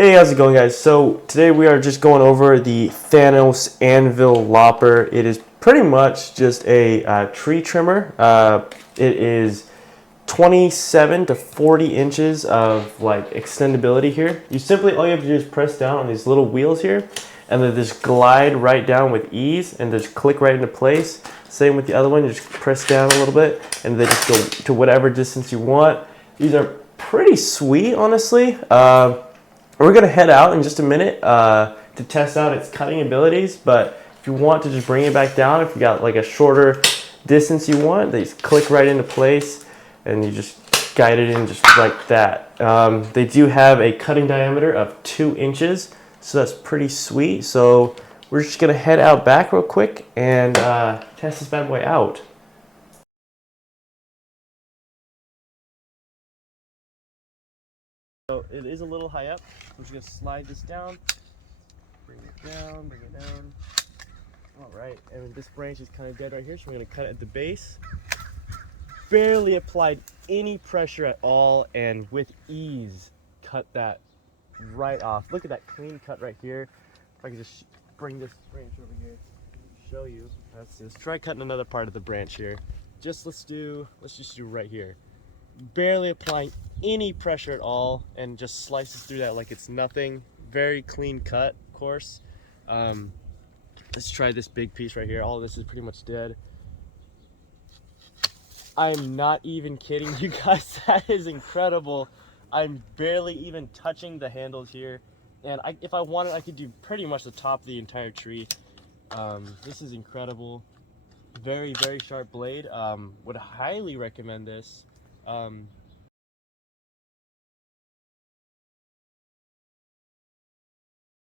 Hey, how's it going, guys? So today we are just going over the THANOS Anvil Lopper. It is pretty much just a tree trimmer. It is 27 to 40 inches of like extendability here. All you have to do is press down on these little wheels here, and then just glide right down with ease, and just click right into place. Same with the other one. You just press down a little bit, and then just go to whatever distance you want. These are pretty sweet, honestly. We're going to head out in just a minute to test out its cutting abilities, but if you want to just bring it back down, if you got like a shorter distance you want, they just click right into place and you just guide it in just like that. They do have a cutting diameter of 2 inches, so that's pretty sweet. So we're just going to head out back real quick and test this bad boy out. So it is a little high up. I'm just going to slide this down, bring it down, bring it down. All right, and this branch is kind of dead right here, so we're going to cut it at the base. Barely applied any pressure at all, and with ease cut that right off. Look at that clean cut right here. If I can just bring this branch over here, show you. Let's try cutting another part of the branch here. Let's just do right here. Barely applying any pressure at all, and just slices through that like it's nothing. Very clean cut, of course. Let's try this big piece right here. All of this is pretty much dead. I'm not even kidding you guys. That is incredible. I'm barely even touching the handles here, and if I wanted, I could do pretty much the top of the entire tree. This is incredible. Very, very sharp blade. Would highly recommend this.